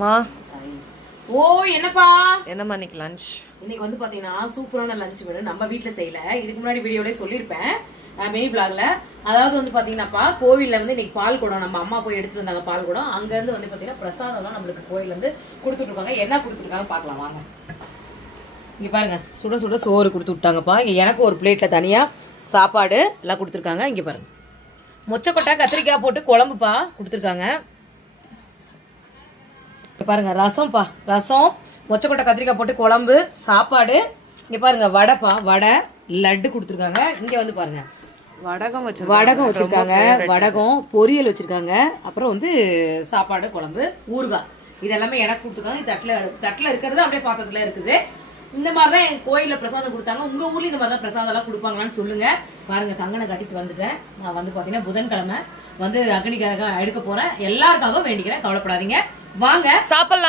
மா ஓ என்னப்பா என்னம்மா இன்னைக்கு லஞ்ச்? இன்னைக்கு வந்து பாத்தீங்கன்னா சூப்பரான லஞ்ச் வேணும். நம்ம வீட்டுல செய்யல, இதுக்கு முன்னாடி வீடியோலயே சொல்லியிருப்பேன் மெயின் பிளாக்ல. அதாவது வந்து பாத்தீங்கன்னாப்பா கோவில்ல வந்து இன்னைக்கு பால் குடம் நம்ம அம்மா போய் எடுத்துட்டு வந்தாங்க. பால் குடம் அங்க இருந்து வந்து பாத்தீங்கன்னா பிரசாதம்லாம் நம்மளுக்கு கோயில்ல இருந்து கொடுத்துட்டு இருக்காங்க. என்ன கொடுத்துருக்காங்க பாக்கலாம் வாங்க. இங்க பாருங்க, சுட சுட சோறு கொடுத்து விட்டாங்கப்பா. எனக்கு ஒரு பிளேட்ல தனியா சாப்பாடு எல்லாம் கொடுத்துருக்காங்க. இங்க பாருங்க, மொச்சக்கொட்டை கத்திரிக்காய் போட்டு குழம்புப்பா கொடுத்துருக்காங்க. பாருங்க ரசம்ப்பா, ரசம் மொச்சக்கொட்டை கத்திரிக்காய் போட்டு குழம்பு சாப்பாடு. இங்க பாருங்க வடைப்பா, வடை லட்டு கொடுத்துருக்காங்க. இங்க வந்து பாருங்க வடகம் வச்சிருக்காங்க, வடகம் பொரியல் வச்சிருக்காங்க. அப்புறம் வந்து சாப்பாடு குழம்பு ஊறுகாய் இதெல்லாமே எனக்கு கொடுத்துருக்காங்க. தட்டில் இருக்கிறது அப்படியே பாத்திரத்துல இருக்குது. இந்த மாதிரிதான் என் கோயில்ல பிரசாதம் கொடுத்தாங்க. உங்க ஊர்ல இந்த மாதிரிதான் பிரசாதம் எல்லாம் கொடுப்பாங்களான்னு சொல்லுங்க. பாருங்க கங்கனை கட்டிட்டு வந்துட்டேன். நான் வந்து பாத்தீங்கன்னா புதன்கிழமை வந்து அக்னிக்காக எடுக்க போறேன். எல்லாருக்காகவும் வேண்டிக்கிறேன், கவலைப்படாதீங்க. வாங்க சாப்பிடலாம்.